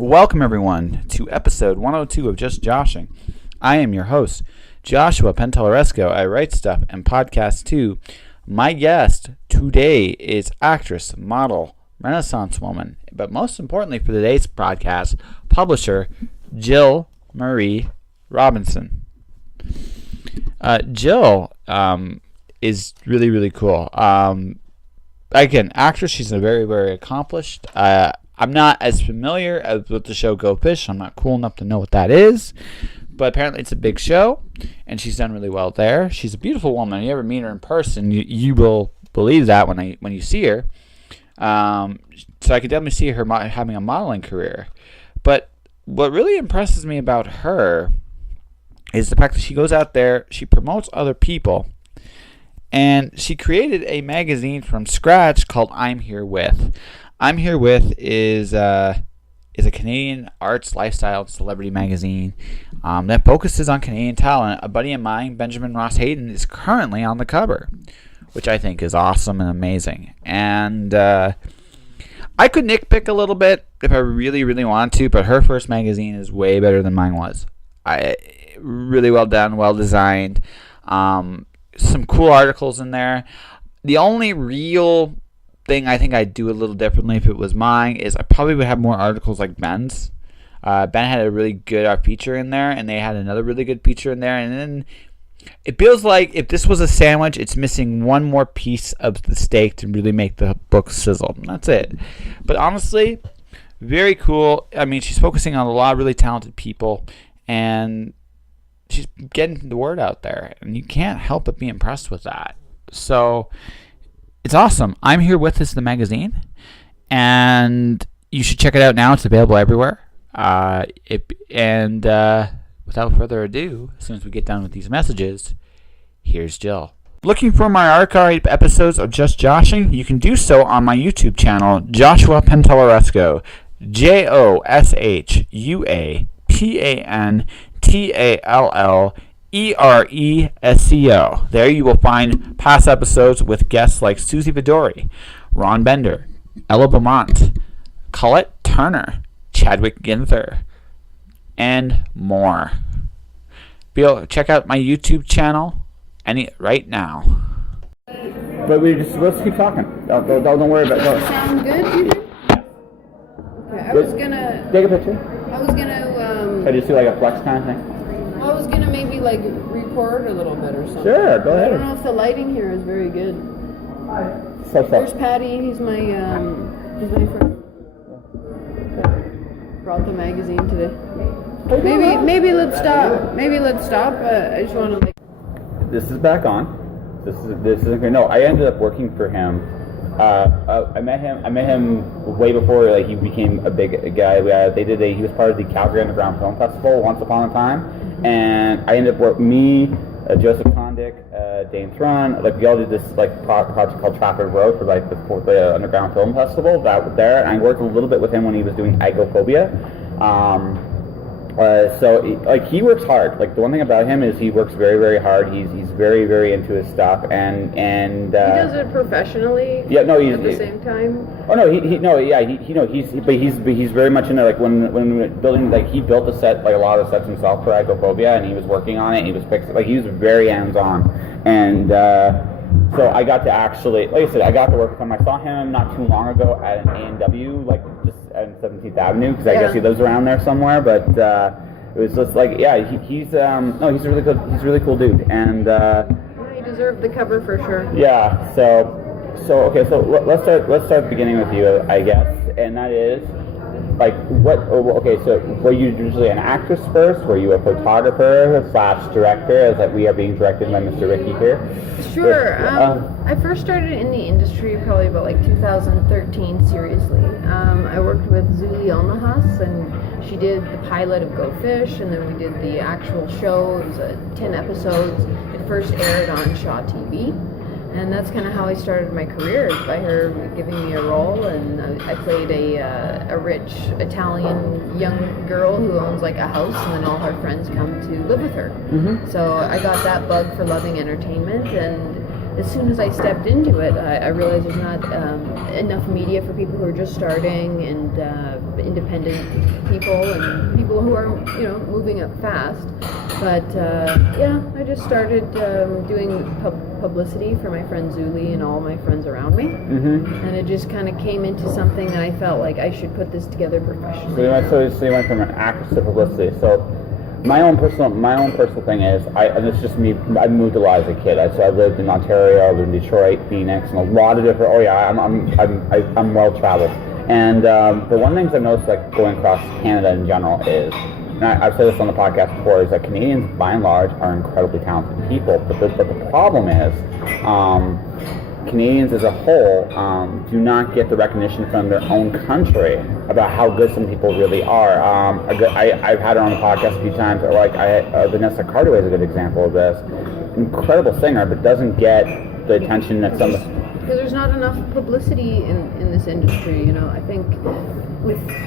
Welcome, everyone, to episode 102 of Just Joshing. I am your host, Joshua Penteleresco. I write stuff and podcast too. My guest today is actress, model, Renaissance woman, but most importantly for today's podcast, publisher Jill Marie Robinson. Jill is really cool. Again, actress. She's a very accomplished. I'm not as familiar as with the show Go Fish. I'm not cool enough to know what that is, but apparently it's a big show, and she's done really well there. She's a beautiful woman. You ever meet her in person, you will believe that when you see her. So I could definitely see her having a modeling career. But what really impresses me about her is the fact that she goes out there, she promotes other people, and she created a magazine from scratch called I'm Here With. I'm Here With is a Canadian arts, lifestyle, celebrity magazine that focuses on Canadian talent. A buddy of mine, Benjamin Ross Hayden, is currently on the cover, which I think is awesome and amazing. And I could nitpick a little bit if I really wanted to, but her first magazine is way better than mine was. Really well done, well designed. Some cool articles in there. The only real thing I think I'd do a little differently if it was mine is I probably would have more articles like Ben's. Ben had a really good art feature in there, and they had another really good feature in there, and then it feels like if this was a sandwich, it's missing one more piece of the steak to really make the book sizzle. And that's it. But honestly, very cool. I mean, she's focusing on a lot of really talented people, and she's getting the word out there, and you can't help but be impressed with that. So it's awesome. I'm Here With is the magazine, and you should check it out now. It's available everywhere. Without further ado, as soon as we get done with these messages, here's Jill. Looking for my archived episodes of Just Joshing? You can do so on my YouTube channel, Joshua Penteleresco, JOSHUAPANTALLERESCO. There you will find past episodes with guests like Susie Vidori, Ron Bender, Ella Beaumont, Colette Turner, Chadwick Ginther, and more. Check out my YouTube channel right now. But let's keep talking. Don't worry about it. Does it sound good, do you think? Okay, I was gonna... Take a picture. I was gonna, I just do like a flex kind of thing. I was gonna maybe like record a little bit or something. Sure, go ahead. I don't know if the lighting here is very good. So. There's Patty, he's my friend. Brought the magazine today. Maybe let's stop. I just want to like. This is back on. This is okay. No, I ended up working for him. I met him way before he became a big guy. He was part of the Calgary Underground Film Festival once upon a time, and I ended up Joseph Kondik, Dane Thrun, we all did this project called Trafford Road for the Underground Film Festival there, and I worked a little bit with him when he was doing Agophobia. So he works hard. The one thing about him is he works very hard. He's very into his stuff, and he does it professionally. Yeah, no, he's at the same time. Oh no, he's very much into when building. He built a set, a lot of sets himself for Agophobia, and he was working on it. He was fixing, he was very hands on, and so I got to actually, I got to work with him. I saw him not too long ago at an A&W, just at 17th Avenue, because I guess he lives around there somewhere. But it was just he's a really cool dude, and he deserved the cover for sure. Yeah. So let's start beginning with you, I guess, and that is so were you usually an actress first? Were you a photographer / director, as we are being directed by Mr. Ricky here? Sure. I first started in the industry probably about 2013, seriously. I worked with Zuli Elnahas, and she did the pilot of Go Fish, and then we did the actual show. It was 10 episodes. It first aired on Shaw TV. And that's kind of how I started my career, by her giving me a role, and I played a rich Italian young girl who owns a house, and then all her friends come to live with her. Mm-hmm. So I got that bug for loving entertainment, and as soon as I stepped into it, I realized there's not enough media for people who are just starting, and independent people and people who are, moving up fast. But I just started doing publicity for my friend Zuli and all my friends around me, and it just kind of came into something that I felt like I should put this together professionally. So you went from an actress to publicity. So my own personal thing is, and it's just me. I moved a lot as a kid. So I lived in Ontario, I lived in Detroit, Phoenix, and a lot of different. Oh yeah, I'm well traveled. And the one thing I've noticed, like going across Canada in general, is, and I've said this on the podcast before, is that Canadians, by and large, are incredibly talented people. But the problem is, Canadians as a whole do not get the recognition from their own country about how good some people really are. I've had her on the podcast a few times. Like Vanessa Cardaway is a good example of this. Incredible singer, but doesn't get the attention that some. Because there's not enough publicity in this industry. I think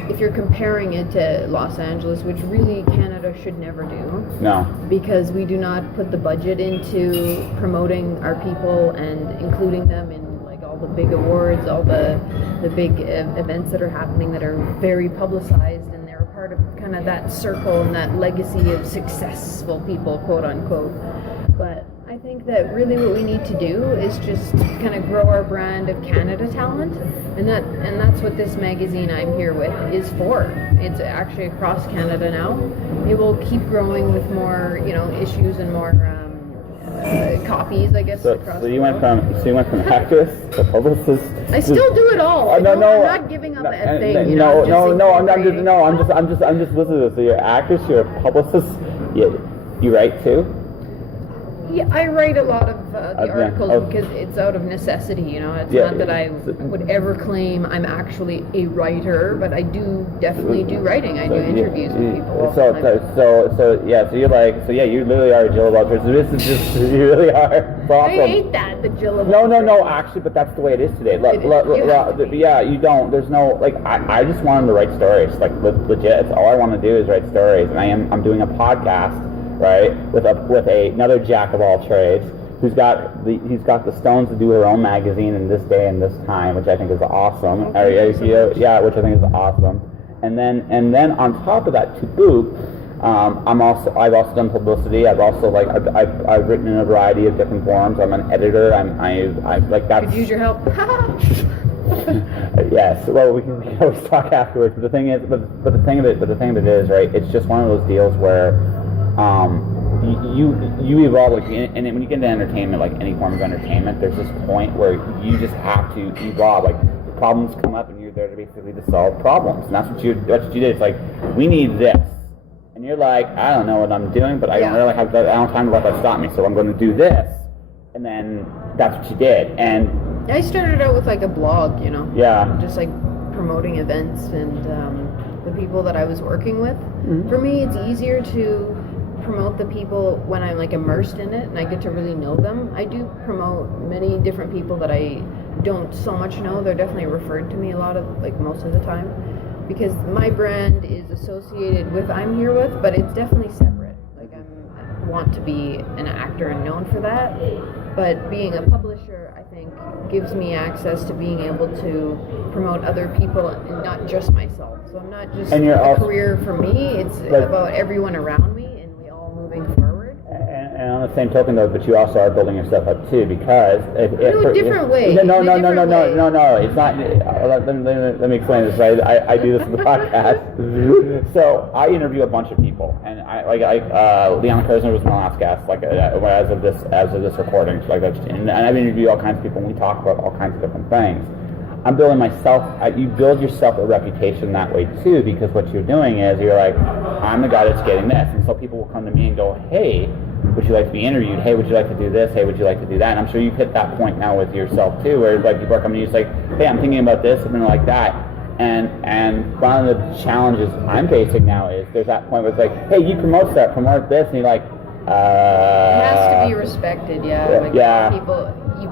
if you're comparing it to Los Angeles, which really Canada should never do. No. Because we do not put the budget into promoting our people and including them in like all the big awards, all the big events that are happening that are very publicized, and they're a part of kind of that circle and that legacy of successful people, quote unquote. But I think that really what we need to do is just kind of grow our brand of Canada talent, and that's what this magazine I'm here with is for. It's actually across Canada now. It will keep growing with more, issues and more copies, I guess. So you went from actress to publicist. I still do it all. I'm not giving up a thing. I'm just listening to this. So you're an actress, you're a publicist. You write too. Yeah, I write a lot of the articles because it's out of necessity, It's not that I would ever claim I'm actually a writer, but I definitely do writing. I do interviews with people. So you literally are a Jill about person. This is just, you really are. I hate that, the Jill about No, actually, but that's the way it is today. You don't. There's no, I just want them to write stories, legit. It's all I want to do is write stories, and I'm doing a podcast. Right, with another jack of all trades, he's got the stones to do her own magazine in this day and this time, which I think is awesome. Which I think is awesome. And then on top of that, to boot, I've also done publicity. I've written in a variety of different forums. I'm an editor. I like that. Could use your help. Yes. Well, we can always talk afterwards. But the thing of it is, right? It's just one of those deals where. You evolve, and when you get into entertainment, like any form of entertainment, there's this point where you just have to evolve. Like the problems come up, and you're there to basically to solve problems, and that's what you did. It's like, we need this, and you're like, I don't know what I'm doing, but I don't really have that. I don't have time to let that stop me, so I'm going to do this, and then that's what you did. And I started out with a blog, Yeah. Just promoting events and the people that I was working with. Mm-hmm. For me, it's easier to promote the people when I'm immersed in it and I get to really know them. I do promote many different people that I don't so much know. They're definitely referred to me a lot of most of the time, because my brand is associated with I'm here with, but it's definitely separate. I want to be an actor and known for that, but being a publisher, I think, gives me access to being able to promote other people and not just myself. So I'm not just a career for me, it's about everyone around me and we all moving forward. And on the same token, though, but you also are building yourself up too, because in a different way. No. It's not. Let me explain this. I do this in the podcast. So I interview a bunch of people, and Leanna Kersner was my last guest. As of this recording, and I've interviewed all kinds of people, and we talk about all kinds of different things. I'm building myself. You build yourself a reputation that way too, because what you're doing is you're like, I'm the guy that's getting this, and so people will come to me and go, hey, would you like to be interviewed? Hey, would you like to do this? Hey, would you like to do that? And I'm sure you've hit that point now with yourself too, where people are coming to you, it's hey, I'm thinking about this, something like that. And one of the challenges I'm facing now is there's that point where it's hey, you promote this, and you're like, it has to be respected, yeah. People, you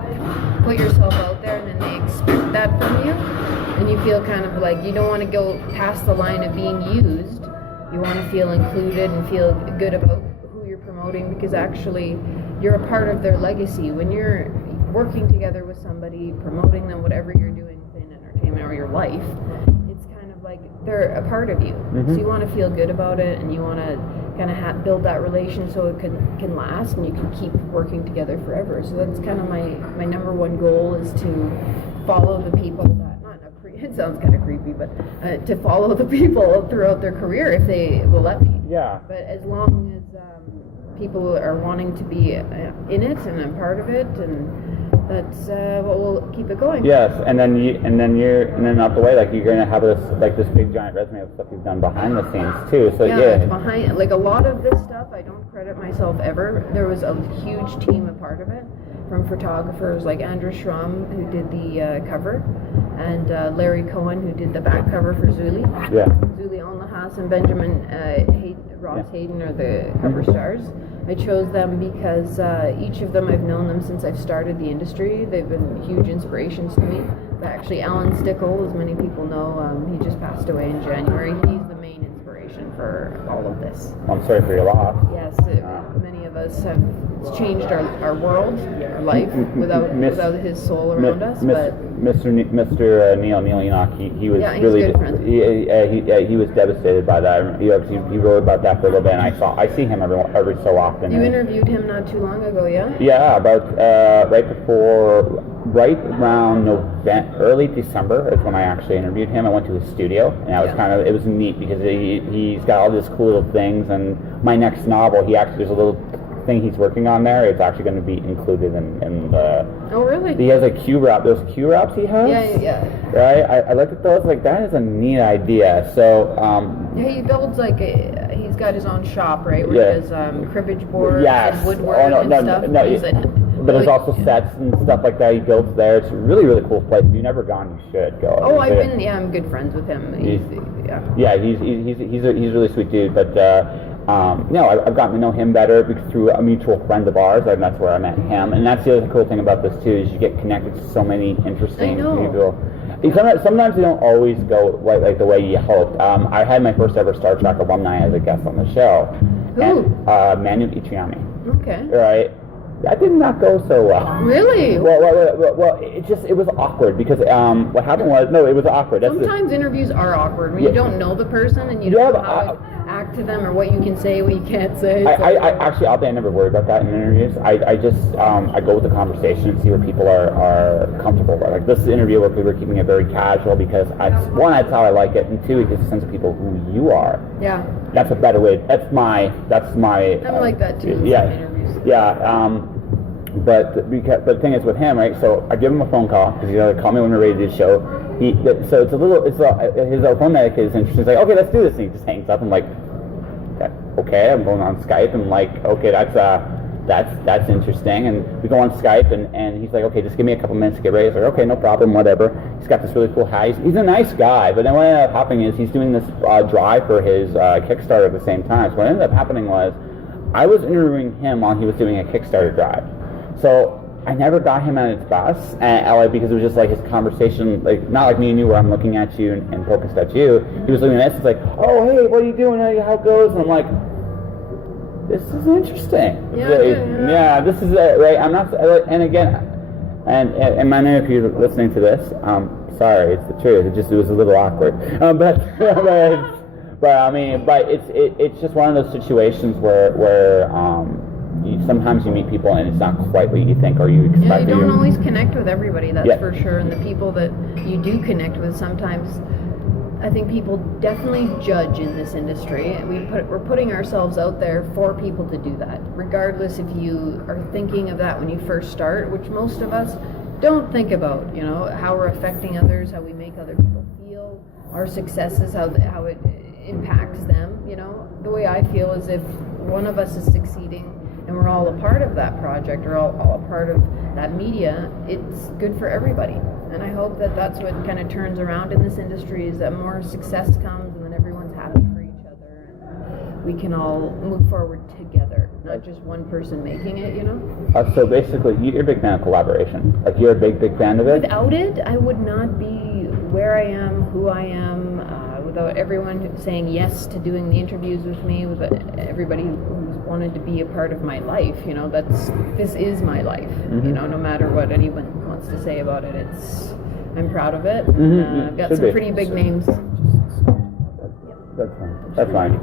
put yourself out there, and then they expect that from you, and you feel kind of you don't want to go past the line of being used. You want to feel included and feel good about who you're promoting, because actually you're a part of their legacy. When you're working together with somebody, promoting them, whatever you're doing within entertainment or your life, it's kind of they're a part of you. So you want to feel good about it, and you want to kind of build that relation so it can last, and you can keep working together forever. So that's kind of my number one goal, is to follow the people that, it sounds kind of creepy, but to follow the people throughout their career if they will let me. Yeah. But as long as people are wanting to be in it and I'm part of it, and that's what will keep it going. Yes, and then out the way, like you're gonna have this big giant resume of stuff you've done behind the scenes too. So It's behind, like a lot of this stuff, I don't credit myself ever. There was a huge team a part of it, from photographers like Andrew Schramm, who did the cover, and Larry Cohen, who did the back cover for Zuli. Yeah. Zuli Alnahas and Benjamin Ross Hayden are the cover stars. I chose them because each of them, I've known them since I've started the industry. They've been huge inspirations to me. But actually, Alan Stickle, as many people know, he just passed away in January. He's the main inspiration for all of this. I'm sorry for your loss. Yes, many of us have changed our world, our life, without his soul around us. But Mr. Neil Enoch, he was he's really good friend. he was devastated by that. He wrote about that for a little bit, and I see him every so often. You interviewed him not too long ago, yeah? Yeah, about right around early December is when I actually interviewed him. I went to his studio, and it was neat because he's got all these cool little things. And my next novel, there's a little thing he's working on there. It's actually going to be included in the. Oh, really? He has a Q wrap. Those Q wraps he has. Yeah. Right. I looked at those. Like, that is a neat idea. So. He builds he's got his own shop, right? Where he does cribbage boards and woodwork and stuff. But there's also sets and stuff like that he builds there. It's a really, really cool place. If you've never gone, you should go. Oh, I've been. Yeah, I'm good friends with him. He's a really sweet dude. But I've gotten to know him better through a mutual friend of ours, and that's where I met him. And that's the other cool thing about this too, is you get connected to so many interesting people. Sometimes they don't always go like the way you hoped. I had my first ever Star Trek alumni as a guest on the show. Who? And, Manu Ichiyami. Okay. Right. That did not go so well. Really? Well, it was awkward because what happened was, it was awkward. Sometimes interviews are awkward when you don't know the person and you don't know how to act to them or what you can say, what you can't say. I never worry about that in interviews. I just I go with the conversation and see where people are comfortable with. Like this interview where we were keeping it very casual because one, that's how I like it, and two, it gives a sense of people who you are. Yeah. That's a better way. That's my. I like that too. Yeah. Yeah. But the thing is with him, right? So I give him a phone call because he's gonna call me when we're ready to do the show. So his phone is interesting. He's like, okay, let's do this. And he just hangs up. I'm like, okay. I'm going on Skype. I'm like, okay, that's interesting. And we go on Skype, and he's like, okay, just give me a couple minutes to get ready. I was like, okay, no problem, whatever. He's got this really cool hat. He's a nice guy. But then what ended up happening is he's doing this drive for his Kickstarter at the same time. So what ended up happening was I was interviewing him while he was doing a Kickstarter drive. So I never got him at his best because it was just like his conversation, like not like me and you where I'm looking at you and focused at you. He was looking at us. It's like, oh, hey, what are you doing? How it goes? And I'm like, this is interesting. Yeah, this is it, right? I'm not. And again, and my name, if you're listening to this, sorry, it's the truth. It was a little awkward. But I mean, it's just one of those situations where sometimes you meet people and it's not quite what you think or you expect. Yeah, you don't always connect with everybody, that's for sure. And the people that you do connect with, sometimes I think people definitely judge in this industry. We're putting ourselves out there for people to do that, regardless if you are thinking of that when you first start, which most of us don't think about, how we're affecting others, how we make other people feel, our successes, how it impacts them. The way I feel is if one of us is succeeding and we're all a part of that project or all a part of that media, it's good for everybody. And I hope that that's what kind of turns around in this industry, is that more success comes and then everyone's happy for each other and we can all move forward together, not just one person making it, So basically, you're a big fan of collaboration. Like, you're a big fan of it? Without it, I would not be where I am, who I am, without everyone saying yes to doing the interviews with me, with everybody who's wanted to be a part of my life. This is my life. Mm-hmm. No matter what anyone wants to say about it, I'm proud of it. I've got some pretty big names. That's fine. That's fine.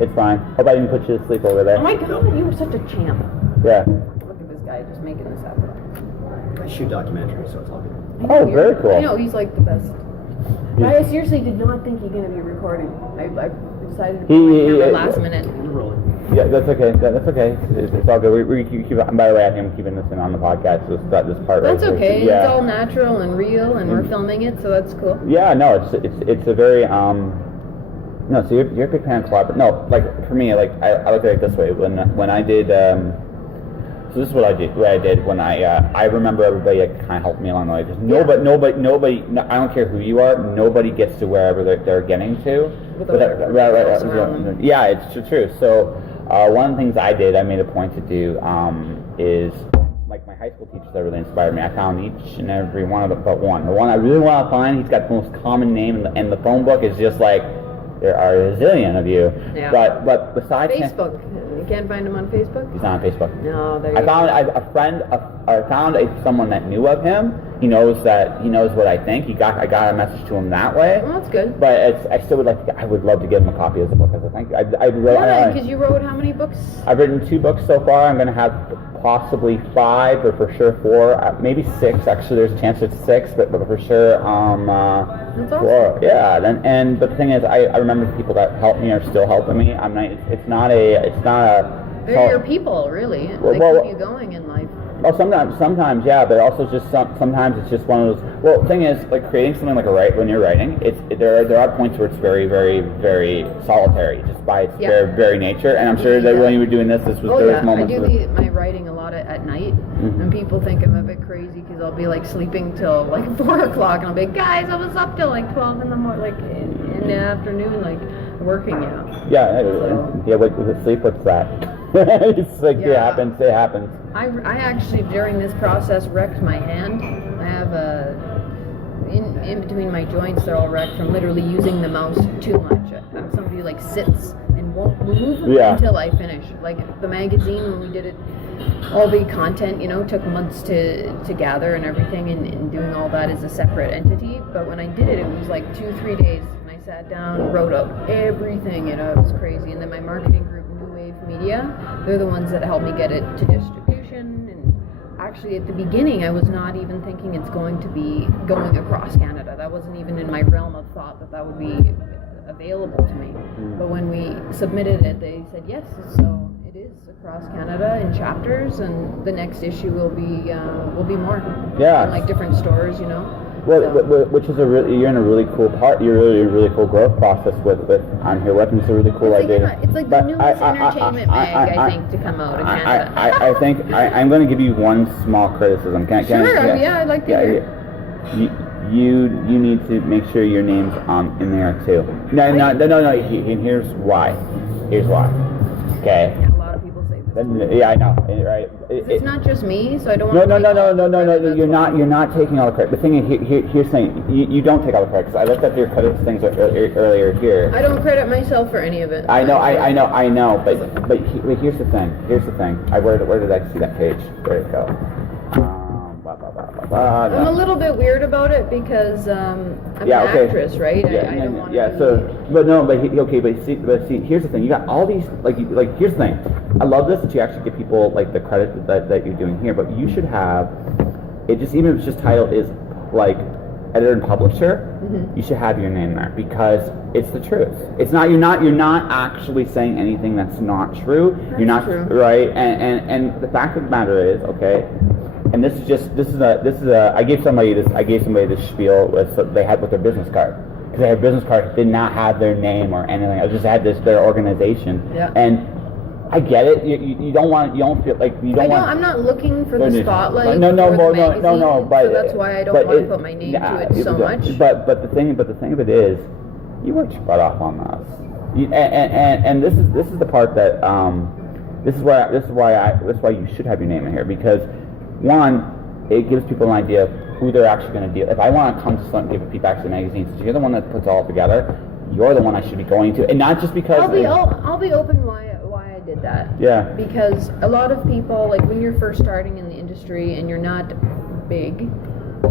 It's fine. Hope I didn't put you to sleep over there. Oh my god, you were such a champ. Yeah. Look at this guy just making this up. I shoot documentaries, so it's all good. Oh, very cool. I know, he's like the best. I seriously did not think he's going to be recording. I decided to put my camera last minute. You're rolling. Yeah, that's okay. That's okay. It's all good. We keep. By the way, I'm keeping this in on the podcast. So this part. That's right okay. here. It's all natural and real, and we're filming it, so that's cool. Yeah, no, it's a very no. So you're a big fan of collab. No, like for me, like I look at it this way. When I did so this is what I did. What I did when I remember everybody that kind of helped me along the way. Just nobody. I don't care who you are. Nobody gets to wherever they're getting to. Right. Yeah, it's true. So one of the things I did, I made a point to do, is like my high school teachers that really inspired me. I found each and every one of them but one. The one I really want to find, he's got the most common name, and the phone book is just like there are a zillion of you. Yeah. But besides Facebook. You can't find him on Facebook? He's not on Facebook. No, there you I go. found I found someone that knew of him. He knows what I think. I got a message to him that way. Well, that's good. But I still would like I would love to give him a copy of the book as a thank you. Yeah, because you wrote how many books? I've written 2 books so far. I'm going to have possibly 5, or for sure 4, maybe 6. Actually, there's a chance it's 6, but for sure, That's awesome. 4. Yeah, but the thing is, I remember the people that helped me are still helping me. I'm not. It's not a. They're your people, really. They keep you going in life. Well, sometimes, yeah, but also just sometimes it's just one of those. Well, the thing is, like creating something like when you're writing, there are points where it's very, very, very solitary, just by its very, very nature. And I'm sure that when you were doing this was there was moments. I do my writing a lot at night, and people think I'm a bit crazy because I'll be like sleeping till like 4 o'clock, and I'll be like, guys, I was up till like 12 in the morning, like in the afternoon, like working out. Yeah, with sleep, what's that? It's like it happens. I actually during this process wrecked my hand. I have in between my joints, they're all wrecked from literally using the mouse too much. I'm somebody who like sits and won't move until I finish. Like the magazine, when we did it, all the content, took months to gather and everything, and doing all that is a separate entity. But when I did it, it was like 2-3 days. And I sat down, wrote up everything, it was crazy. And then my marketing group, New Wave Media, they're the ones that helped me get it to distribution. And actually, at the beginning, I was not even thinking it's going to be going across Canada. That wasn't even in my realm of thought that would be available to me. But when we submitted it, they said yes. So it is across Canada in chapters, and the next issue will be more. Yeah. In, like different stores, Well, so. Which is you're in a really cool part. You're really a really cool growth process with On Here Weapons. It's a really cool idea. It's like the newest entertainment mag, I think, to come out of Canada. I think I'm going to give you one small criticism. I'd like to hear. You need to make sure your name's in there too. No. Here's why. Okay. Yeah, a lot of people say this. Yeah, I know. Right. It's not just me, so I don't want No. You're not taking all the credit. The thing is, here's the thing. You don't take all the credit. Because I looked at your credit things earlier here. I don't credit myself for any of it. I know. But here's the thing. Where did I see that page? Where did it go? I'm a little bit weird about it because I'm an actress, right? I don't want to see, here's the thing. You got all these, here's the thing. I love this that you actually give people, like, the credit that you're doing here, but you should have, even if it's just titled is, like, editor and publisher, you should have your name there because it's the truth. It's not, you're not actually saying anything that's not true. You're not, true. Right? And the fact of the matter is, okay, and this is a I gave somebody this spiel they had with their business card, because their business card did not have their name or anything. It just had their organization. Yeah. And I get it. You don't feel like you don't want. I'm not looking for the spotlight. No. But so that's why I don't want to put my name to it so much. But the thing of it is, you worked your butt off on this. And this is the part that this is why you should have your name in here, because one, it gives people an idea of who they're actually going to deal. If I want to come to something, give a feedback to the magazine, since you're the one that puts it all together, you're the one I should be going to, and not just because. I'll be open why I did that. Yeah. Because a lot of people, like when you're first starting in the industry and you're not big,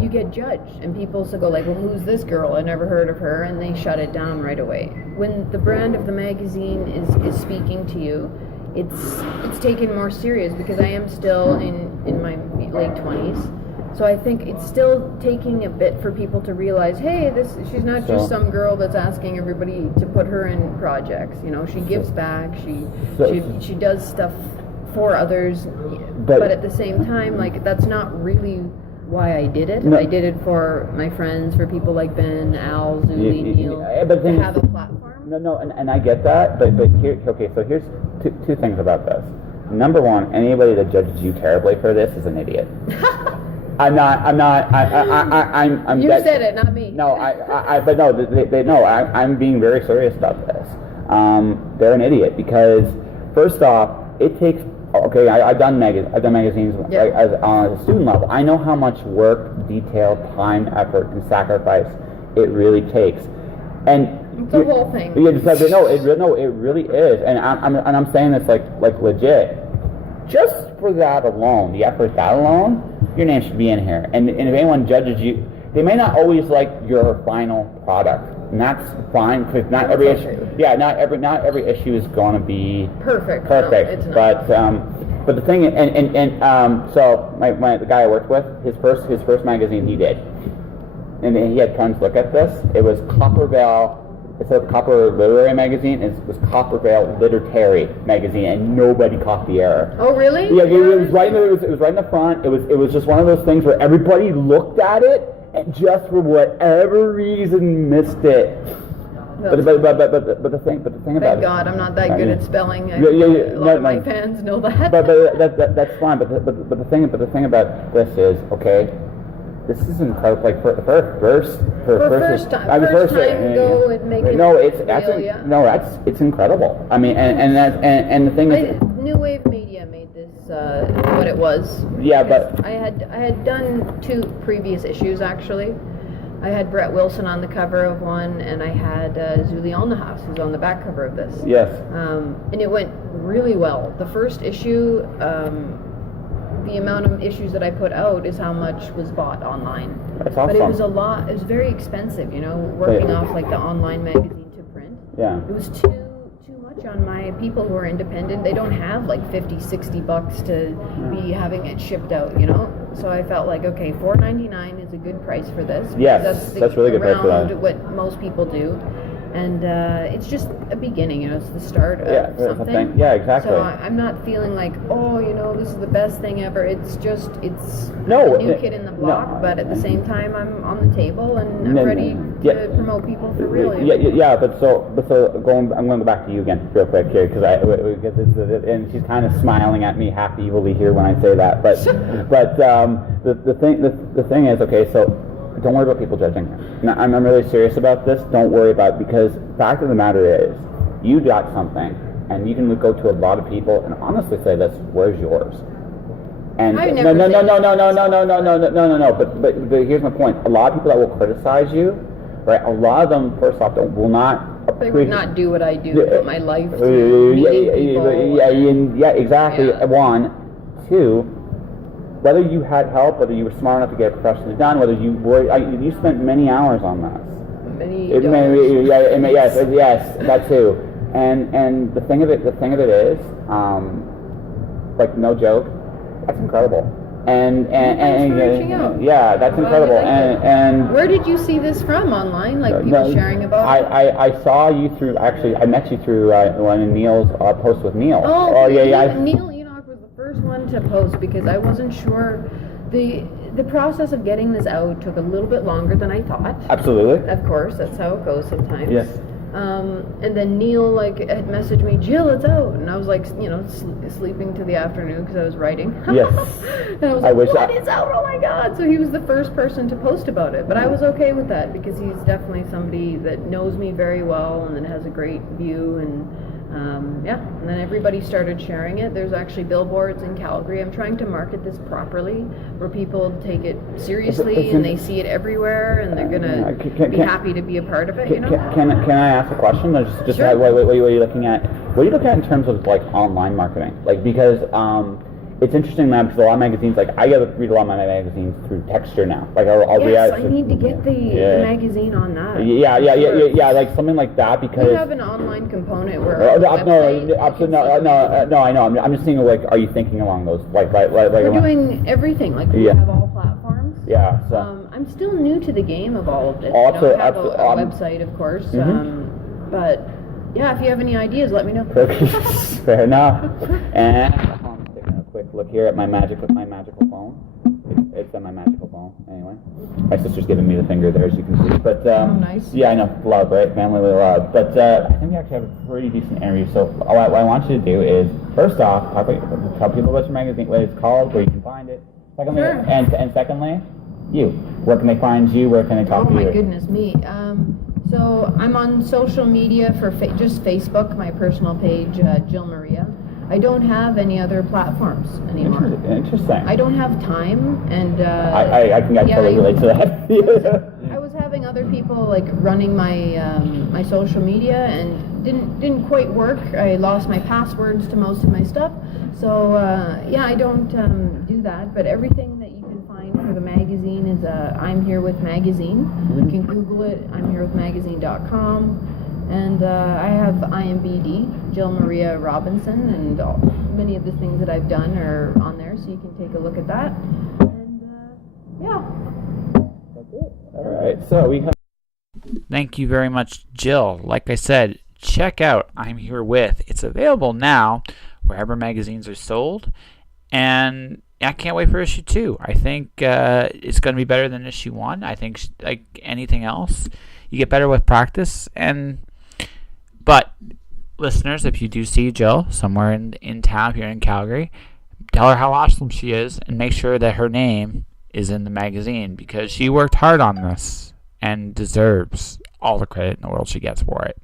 you get judged, and people go like, well, who's this girl? I never heard of her, and they shut it down right away. When the brand of the magazine is speaking to you, it's taken more serious, because I am still in my late 20s. So I think it's still taking a bit for people to realize, hey, she's not just some girl that's asking everybody to put her in projects. You know, she gives back. She does stuff for others, but at the same time, like, that's not really why I did it. No. I did it for my friends, for people like Ben, Al, Zuli, Neil, to have a platform. No, and I get that, but here, okay, so here's two things about this. Number one, anybody that judges you terribly for this is an idiot. I'm You said it, not me. No, but no, they no, I'm being very serious about this. They're an idiot, because first off, it takes, okay, I've done magazines on a student level. I know how much work, detail, time, effort, and sacrifice it really takes, and it's the whole thing. Yeah, it really is, and I'm saying this like legit. Just for that alone, the effort that alone, your name should be in here. And if anyone judges you, they may not always like your final product, and that's fine, because not every issue is going to be perfect. No, it's not. But the thing, so the guy I worked with, his first magazine he did, and he had friends look at this. It was Copper Vale. Instead of Copper Literary Magazine, it was Copper Vale Literary Magazine, and nobody caught the error. Oh, really? Yeah, it was right in the front. It was just one of those things where everybody looked at it and just for whatever reason missed it. But the thing about Thank it. God, I'm not that good at spelling. A lot of my fans know that. But that's fine. But the thing about this is, okay, this is incredible. Like for first time go and make it. No, it's incredible. I mean, and the thing is, New Wave Media made this what it was. Yeah, but I had done 2 previous issues actually. I had Brett Wilson on the cover of one, and I had Zuli Alnahas, who's on the back cover of this. Yes. And it went really well. The first issue. The amount of issues that I put out is how much was bought online. That's awesome. But it was a lot. It was very expensive, you know, working off like the online magazine to print. Yeah. It was too much on my people who are independent. They don't have like $50-$60 to be having it shipped out, you know. So I felt like, okay, $4.99 is a good price for this. Yes, that's really good price for that. What most people do. And it's just a beginning, you know, it's the start of something. Yeah, exactly. So I'm not feeling like, oh, you know, this is the best thing ever. It's just, it's a new kid in the block, but at the same time, I'm on the table and I'm ready to promote people for real. But I'm going to go back to you again real quick here, because and she's kind of smiling at me half evilly here when I say that. But the thing is, okay, so. Don't worry about people judging. Now, I'm really serious about this. Don't worry about it, because the fact of the matter is, you got something, and you can go to a lot of people and honestly say this. Where's yours? And no. But here's my point. A lot of people that will criticize you, right? A lot of them, first off, will not. They would not do what I do. Put my life to meeting people. Yeah, exactly. Yeah. 1, 2. Whether you had help, whether you were smart enough to get it professionally done, whether you were, you spent many hours on this. Yes, that too. And the thing of it is, like, no joke, that's incredible. And yeah, that's incredible. And where did you see this from online? Like people sharing about it? I saw you through. Actually, I met you through one of Neil's post with Neil. Neil Enoch was the first one to post, because I wasn't sure. The process of getting this out took a little bit longer than I thought. Absolutely. Of course, that's how it goes sometimes. Yes. And then Neil had messaged me, Jill, it's out, and I was like, sleeping to the afternoon because I was writing. Yes. And I was like, it's out? Oh my God! So he was the first person to post about it, but I was okay with that because he's definitely somebody that knows me very well and then has a great view and. And then everybody started sharing it. There's actually billboards in Calgary. I'm trying to market this properly, where people take it seriously and they see it everywhere, and they're gonna be happy to be a part of it. Can I ask a question? Just sure. What are you looking at? What are you looking at in terms of like online marketing? Like because it's interesting now because a lot of magazines, like I get to read a lot of my magazines through Texture now. Like I'll read Yes, out. I need to get the magazine on that. Yeah, like something like that because. We have an online component where. No, absolutely no. I know. I'm just saying, like, are you thinking along those, like We're doing everything. Like we have all platforms. Yeah. So. I'm still new to the game of all of this. Also, I don't have a website, of course. But yeah, if you have any ideas, let me know. Fair enough. And I'm taking a quick look here at my magical phone. It's on my magical phone. Anyway, my sister's giving me the finger there, as you can see. But nice. Yeah, I know, love, right? Family love. But I think we actually have a pretty decent interview. So what I want you to do is, first off, tell people about your magazine, what it's called, where you can find it. Secondly, sure. and secondly, you. Where can they find you? Where can they talk to you? Oh my goodness me. So I'm on social media for just Facebook, my personal page, Jill Maria. I don't have any other platforms anymore. Interesting. I don't have time, and I can totally relate to that. I was having other people like running my my social media, and didn't quite work. I lost my passwords to most of my stuff, so I don't do that. But everything that you can find for the magazine is I'm Here With Magazine. You can Google it. I'mHereWithMagazine.com. And I have IMBD, Jill Maria Robinson, and many of the things that I've done are on there, so you can take a look at that. And All right, so we have. Thank you very much, Jill. Like I said, check out I'm Here With. It's available now wherever magazines are sold, and I can't wait for issue 2. I think it's going to be better than issue 1. I think, like anything else, you get better with practice. But listeners, if you do see Jill somewhere in town here in Calgary, tell her how awesome she is and make sure that her name is in the magazine, because she worked hard on this and deserves all the credit in the world she gets for it.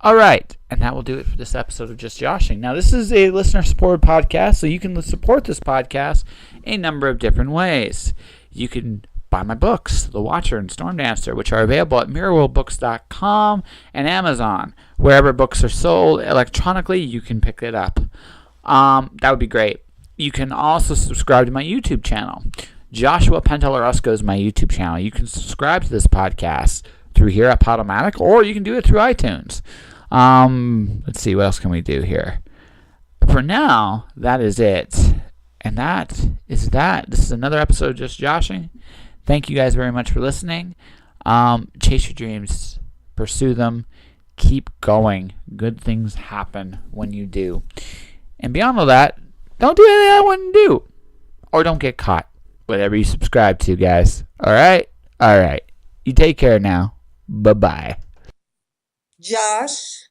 All right, and that will do it for this episode of Just Joshing. Now, this is a listener-supported podcast, so you can support this podcast a number of different ways. You can buy my books, The Watcher and Storm Dancer, which are available at mirrorworldbooks.com and Amazon. Wherever books are sold electronically, you can pick it up. That would be great. You can also subscribe to my YouTube channel. Joshua Pentelarusco is my YouTube channel. You can subscribe to this podcast through here at Podomatic, or you can do it through iTunes. Let's see, what else can we do here? For now, that is it. And that is that. This is another episode of Just Joshing. Thank you guys very much for listening. Chase your dreams. Pursue them. Keep going. Good things happen when you do. And beyond all that, don't do anything I wouldn't do. Or don't get caught. Whatever you subscribe to, guys. Alright? Alright. You take care now. Bye-bye. Josh.